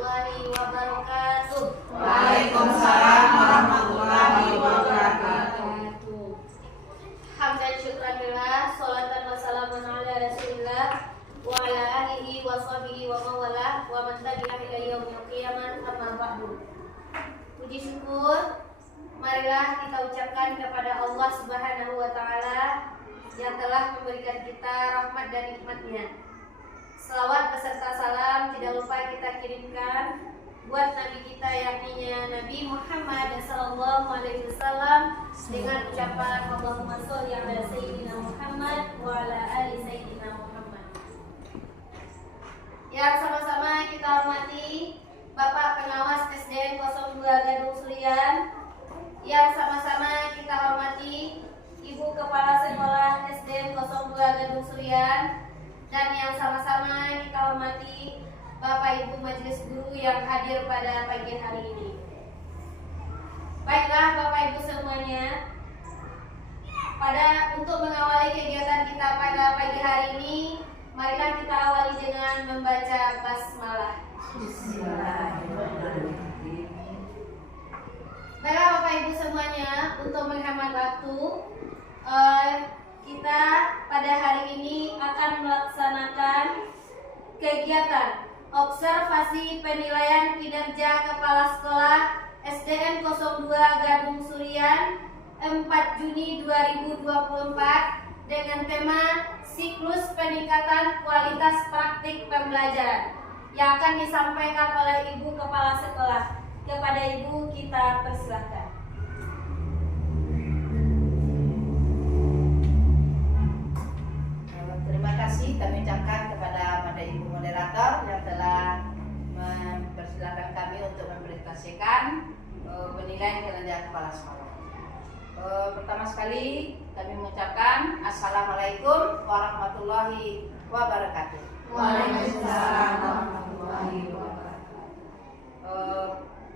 warahmatullahi wabarakatuh. Waalaikumsalam warahmatullahi wabarakatuh. Hamdan syukran lillah, sholatan wassalamun ala rasulillah wa ala alihi wa sahbihi wa mawalah wa man tabi'ahu ila yaumil qiyamah, amma ba'du. Puji syukur marilah kita ucapkan kepada Allah Subhanahu wa taala yang telah memberikan kita rahmat dan nikmat-Nya. Selawat beserta salam tidak lupa kita kirimkan buat Nabi kita yakni Nabi Muhammad sallallahu alaihi wasallam dengan ucapan Allahumma sholli ala sayyidina Muhammad wa ala ali sayyidina Muhammad. Yang sama-sama kita hormati Bapak Pengawas SDN 02 Gadung Sulian, yang sama-sama kita hormati Ibu Kepala Sekolah SDN 02 Gadung Sulian, dan yang sama-sama kita hormati Bapak Ibu Majelis Guru yang hadir pada pagi hari ini. Baiklah Bapak Ibu semuanya, untuk mengawali kegiatan kita pada pagi hari ini, marilah kita awali dengan membaca basmalah. Baiklah Bapak Ibu semuanya, untuk menghemat waktu, kita pada hari ini akan melaksanakan kegiatan observasi penilaian kinerja Kepala Sekolah SDN 02 Gadung Sulian 4 Juni 2024 dengan tema siklus peningkatan kualitas praktik pembelajaran yang akan disampaikan oleh Ibu Kepala Sekolah. Kepada Ibu kita persilahkan. Terima kasih kami ucapkan kepada Ibu Moderator yang telah mempersilahkan kami untuk mempresentasikan penilaian kinerja kepala sekolah. Pertama sekali kami mengucapkan Assalamualaikum warahmatullahi wabarakatuh. Waalaikumsalam warahmatullahi wabarakatuh.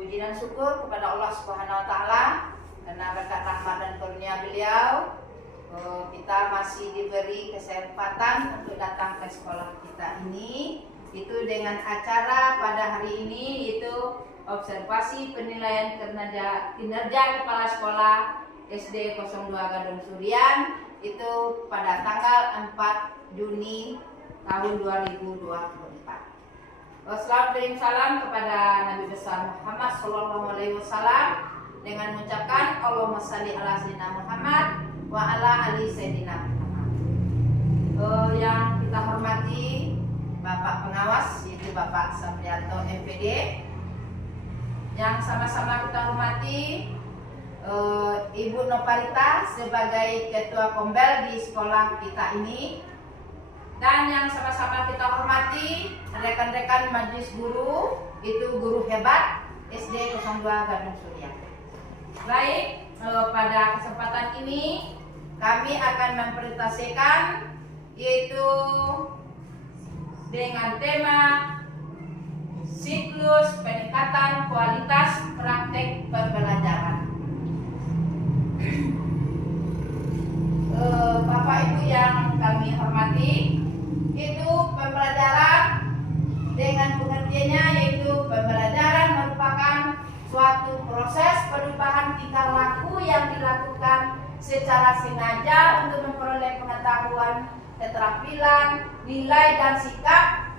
Puji dan syukur kepada Allah Subhanahu wa taala karena berkat rahmat dan karunia beliau kita masih diberi kesempatan untuk datang ke sekolah kita ini, itu dengan acara pada hari ini yaitu observasi penilaian kinerja kepala sekolah SD 02 Gadung Sulian itu pada tanggal 4 Juni tahun 2024. Selamat kirim salam kepada Nabi besar Muhammad sallallahu alaihi wasallam dengan mengucapkan Allahumma shalli ala sayyidina Muhammad wa ala ali sayyidina Muhammad. Yang kita hormati Bapak Pengawas yaitu Bapak Saprianto MPD, yang sama-sama kita hormati Ibu Noparita sebagai Ketua Kombel di sekolah kita ini, dan yang sama-sama kita hormati rekan-rekan majelis guru, itu guru hebat SD 02 Gadung Sulian. Baik, pada kesempatan ini kami akan mempresentasikan yaitu dengan tema siklus peningkatan kualitas praktek pembelajaran. Bapak Ibu yang kami hormati, itu pembelajaran dengan pengertiannya yaitu pembelajaran merupakan suatu proses perubahan tingkah laku yang dilakukan secara sengaja untuk memperoleh pengetahuan, keterampilan, nilai dan sikap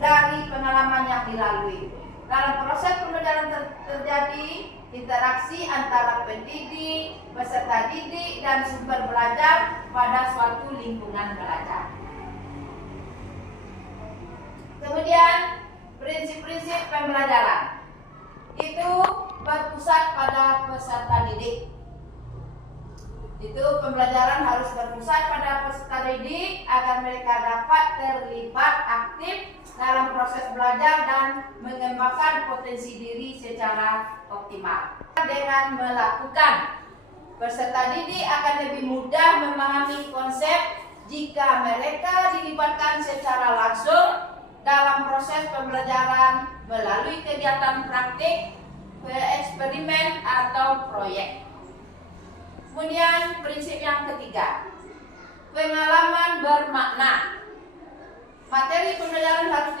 dari pengalaman yang dilalui. Dalam proses pembelajaran terjadi interaksi antara pendidik, peserta didik, dan sumber belajar pada suatu lingkungan belajar. Kemudian prinsip-prinsip pembelajaran itu berpusat pada peserta didik. Itu pembelajaran harus berpusat pada peserta didik agar mereka dapat terlibat aktif dalam proses belajar dan mengembangkan potensi diri secara optimal. Dengan melakukan, peserta didik akan lebih mudah memahami konsep jika mereka dilibatkan secara langsung dalam proses pembelajaran melalui kegiatan praktik, eksperimen atau proyek. Kemudian prinsip yang ketiga, pengalaman bermakna. Materi pembelajaran harus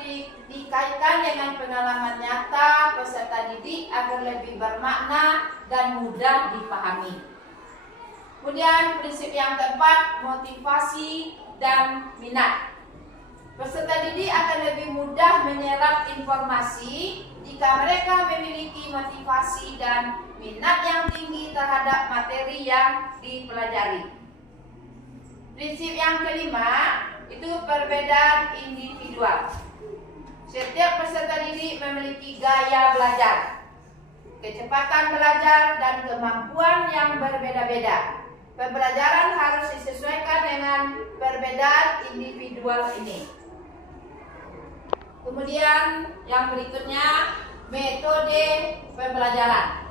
dikaitkan dengan pengalaman pengalaman nyata peserta didik agar lebih bermakna dan mudah dipahami. Kemudian prinsip yang keempat, motivasi dan minat. Peserta didik akan lebih mudah menyerap informasi jika mereka memiliki motivasi dan minat yang tinggi terhadap materi yang dipelajari. Prinsip yang kelima itu perbedaan individual. Setiap peserta didik memiliki gaya belajar, kecepatan belajar, dan kemampuan yang berbeda-beda. Pembelajaran harus disesuaikan dengan perbedaan individual ini. Kemudian yang berikutnya, metode pembelajaran.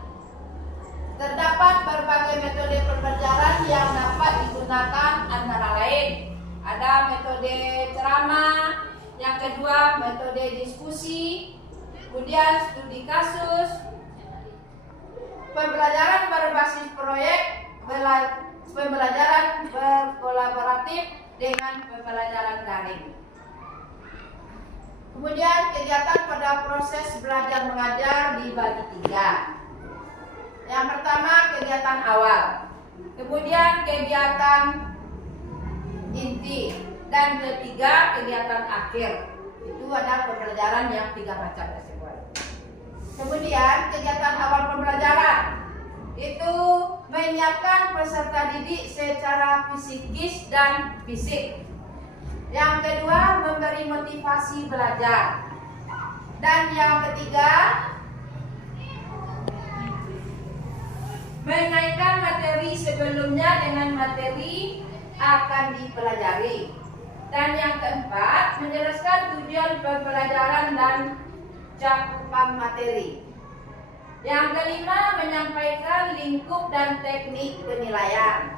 Terdapat berbagai metode pembelajaran yang dapat digunakan, antara lain ada metode ceramah, yang kedua metode diskusi, kemudian studi kasus, pembelajaran berbasis proyek, pembelajaran berkolaboratif dengan pembelajaran daring. Kemudian kegiatan pada proses belajar mengajar dibagi 3. Yang pertama kegiatan awal, kemudian kegiatan inti, dan ketiga kegiatan akhir. Itu ada pembelajaran yang 3 macam tersebut. Kemudian kegiatan awal pembelajaran itu menyiapkan peserta didik secara psikis dan fisik. Yang kedua memberi motivasi belajar. Dan yang ketiga mengaitkan materi sebelumnya dengan materi akan dipelajari. Dan yang keempat, menjelaskan tujuan pembelajaran dan cakupan materi. Yang kelima, menyampaikan lingkup dan teknik penilaian.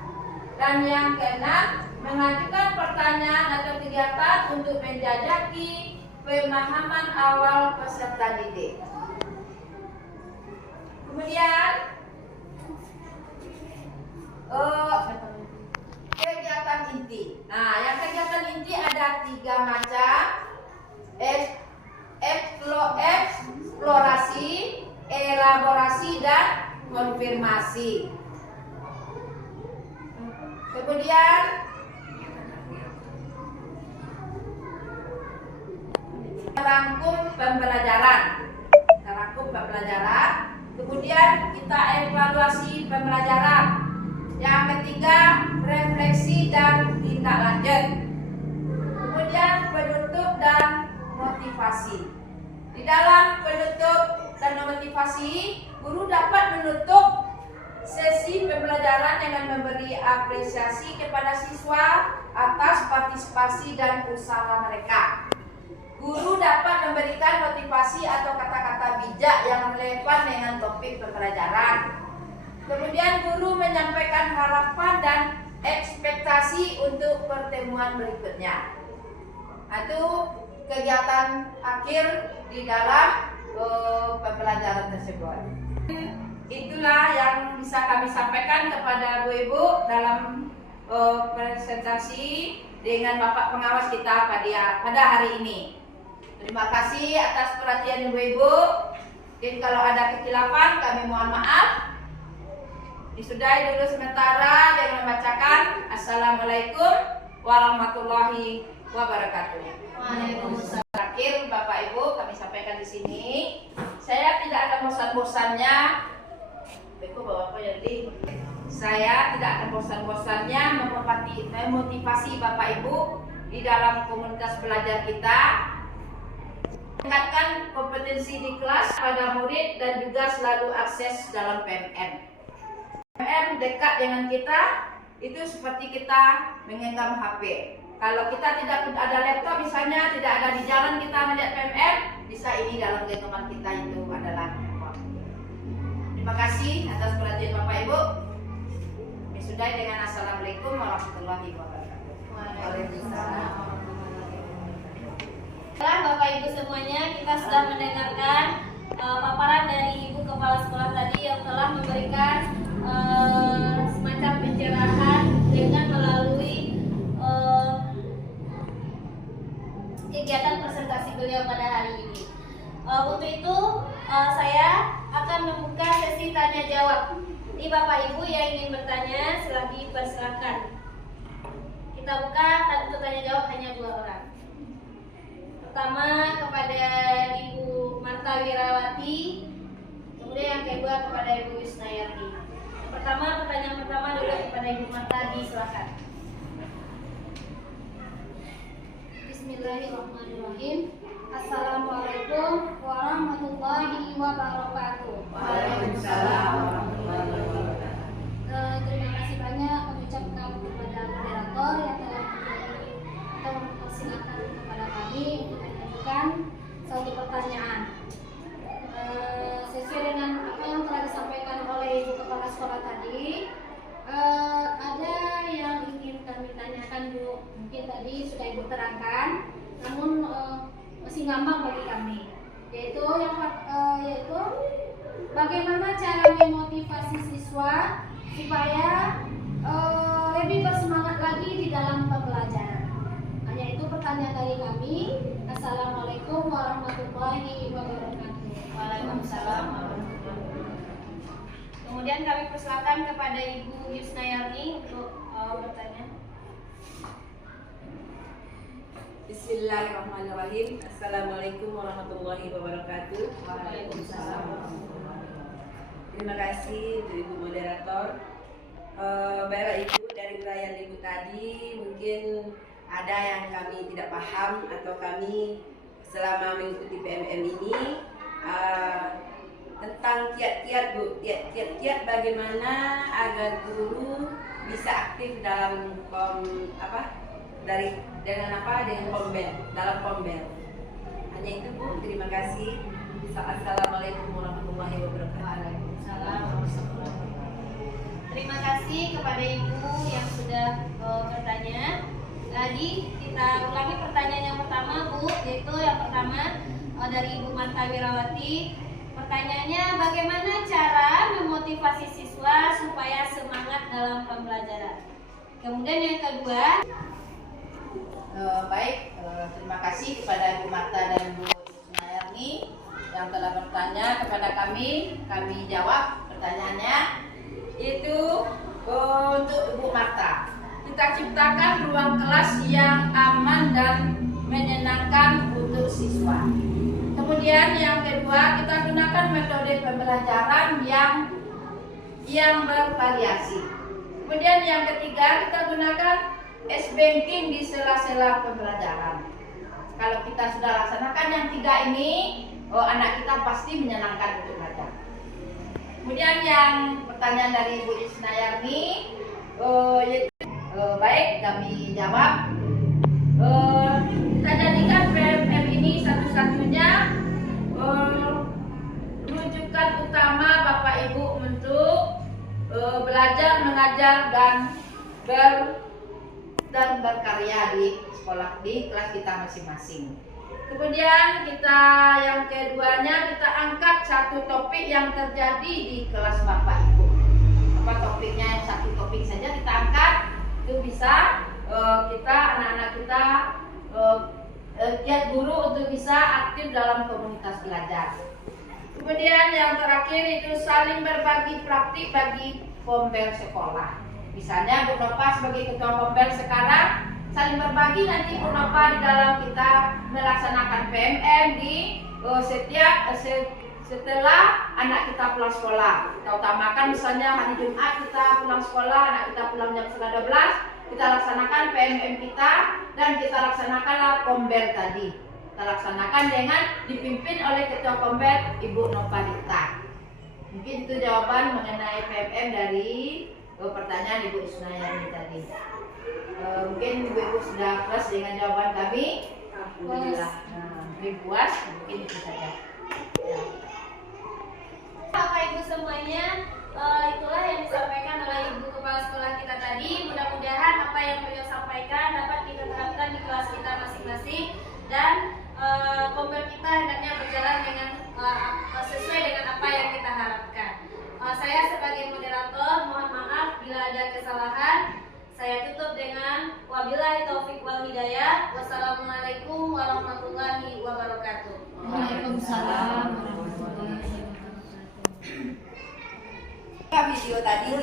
Dan yang keenam, mengajukan pertanyaan atau kegiatan untuk menjajaki pemahaman awal peserta didik. Kemudian kegiatan inti. Nah, yang kegiatan inti ada 3 macam: eksplorasi, elaborasi, dan konfirmasi. Kemudian merangkum pembelajaran. Kemudian kita evaluasi pembelajaran. Yang ketiga, refleksi dan tindak lanjut. Kemudian penutup dan motivasi. Di dalam penutup dan motivasi, guru dapat menutup sesi pembelajaran dengan memberi apresiasi kepada siswa atas partisipasi dan usaha mereka. Guru dapat memberikan motivasi atau kata-kata bijak yang relevan dengan topik pembelajaran. Kemudian guru menyampaikan harapan dan ekspektasi untuk pertemuan berikutnya. Itu kegiatan akhir di dalam pembelajaran tersebut. Itulah yang bisa kami sampaikan kepada Bu Ibu dalam presentasi dengan Bapak Pengawas kita pada hari ini. Terima kasih atas perhatian Ibu Ibu. Mungkin kalau ada kesilapan kami mohon maaf. Disudahi dulu sementara dengan membacakan Assalamualaikum warahmatullahi wabarakatuh. Waalaikumsalam. Terakhir Bapak Ibu kami sampaikan di sini, saya tidak akan bosan-bosannya. Ibu bawa apa jadi? Saya tidak akan bosan-bosannya memotivasi Bapak Ibu di dalam komunitas belajar kita, meningkatkan kompetensi di kelas pada murid dan juga selalu akses dalam PMN. PMN dekat dengan kita, itu seperti kita menggenggam HP. Kalau kita tidak ada laptop misalnya, tidak ada di jalan kita melihat PMN, bisa ini dalam genggaman kita itu adalah handphone. Terima kasih atas perhatian Bapak Ibu. Disudahi dengan Assalamualaikum warahmatullahi wabarakatuh. Waalaikumsalam. Baiklah Bapak Ibu semuanya, kita sudah mendengarkan paparan dari Ibu Kepala Sekolah tadi yang telah memberikan semacam pencerahan dengan melalui kegiatan presentasi beliau pada hari ini. Untuk itu saya akan membuka sesi tanya jawab. Ini Bapak Ibu yang ingin bertanya silahkan dipersilakan. Kita buka untuk tanya jawab hanya 2 orang. Pertama kepada Ibu Marta Wirawati, kemudian yang kedua kepada Ibu Yusnayarni. Pertanyaan pertama adalah kepada Ibu Marta, silakan. Bismillahirrahmanirrahim. Assalamualaikum warahmatullahi wabarakatuh. Waalaikumsalam warahmatullahi wabarakatuh. Terima kasih banyak mengucapkan kepada moderator yang telah memberi atau mempersilahkan kepada kami untuk mengajukan suatu pertanyaan. Sesuai dengan apa yang telah disampaikan oleh Ibu Kepala Sekolah tadi, ada yang ingin kami tanyakan Bu. Mungkin tadi sudah Ibu terangkan, namun masih ngambang bagi kami, yaitu bagaimana cara memotivasi siswa supaya lebih bersemangat lagi di dalam pembelajaran. Hanya itu pertanyaan dari kami. Assalamualaikum warahmatullahi wabarakatuh. Waalaikumsalam warahmatullahi wabarakatuh. Kemudian kami persilakan kepada Ibu Yusnayarni untuk bertanya. Bismillahirrahmanirrahim. Assalamualaikum warahmatullahi wabarakatuh. Waalaikumsalam. Terima kasih untuk Ibu Moderator. Bapak Ibu, dari uraian Ibu tadi mungkin ada yang kami tidak paham atau kami selama mengikuti PMM ini tentang kiat-kiat Bu, kiat-kiat bagaimana agar guru bisa aktif dalam dengan pombel, dalam pombel. Hanya itu Bu, terima kasih. Assalamualaikum warahmatullahi wabarakatuh. Waalaikumsalam warahmatullahi wabarakatuh. Terima kasih kepada Ibu yang sudah bertanya. Tadi kita ulangi pertanyaan yang pertama Bu, yaitu yang pertama dari Ibu Marta Wirawati. Pertanyaannya, bagaimana cara memotivasi siswa supaya semangat dalam pembelajaran? Kemudian yang kedua, Baik, terima kasih kepada Ibu Marta dan Bu Yusnayarni yang telah bertanya kepada kami. Kami jawab pertanyaannya. Itu untuk Ibu Marta. Kita ciptakan ruang kelas yang aman dan menyenangkan untuk siswa. Kemudian yang kedua, kita gunakan metode pembelajaran yang bervariasi. Kemudian yang ketiga, kita gunakan S-banking di sela-sela pembelajaran. Kalau kita sudah laksanakan yang 3 ini, anak kita pasti menyenangkan untuk belajar. Kemudian yang pertanyaan dari Ibu Yusnayarni, baik, kami jawab. Kita jadikan PMM ini satu-satunya rujukan utama Bapak Ibu untuk belajar, mengajar dan berkarya di sekolah, di kelas kita masing-masing. Kemudian kita yang keduanya, kita angkat satu topik yang terjadi di kelas Bapak Ibu. Apa topiknya? Yang satu topik saja kita angkat, itu bisa kita, anak-anak kita, giat guru untuk bisa aktif dalam komunitas belajar. Kemudian yang terakhir itu saling berbagi praktik bagi pombel sekolah. Misalnya Bu Nova sebagai ketua pombel sekarang saling berbagi, nanti Bu Nova di dalam kita melaksanakan PMM di setelah anak kita pulang sekolah. Kita utamakan misalnya hari Jumat kita pulang sekolah, anak kita pulang jam 11:30, kita laksanakan PMM kita dan kita laksanakanlah pombel tadi. Kita laksanakan dengan dipimpin oleh ketua pombel Ibu Nova Dita. Mungkin itu jawaban mengenai PMM dari pertanyaan Ibu Yusnayarni tadi. Mungkin Ibu sudah puas dengan jawaban kami. Alhamdulillah. Lebih puas, mungkin itu saja. Ya. Bapak Ibu semuanya, itulah yang disampaikan oleh Ibu Kepala Sekolah kita tadi. Mudah-mudahan apa yang beliau sampaikan dapat kita terapkan di kelas kita masing-masing dan pombel kita hendaknya berjalan dengan sesuai dengan apa yang kita harapkan. Saya sebagai moderator mohon maaf bila ada kesalahan. Saya tutup dengan wabillahi taufik wal hidayah. Wassalamualaikum warahmatullahi wabarakatuh. Waalaikumsalam warahmatullahi wabarakatuh. Video tadi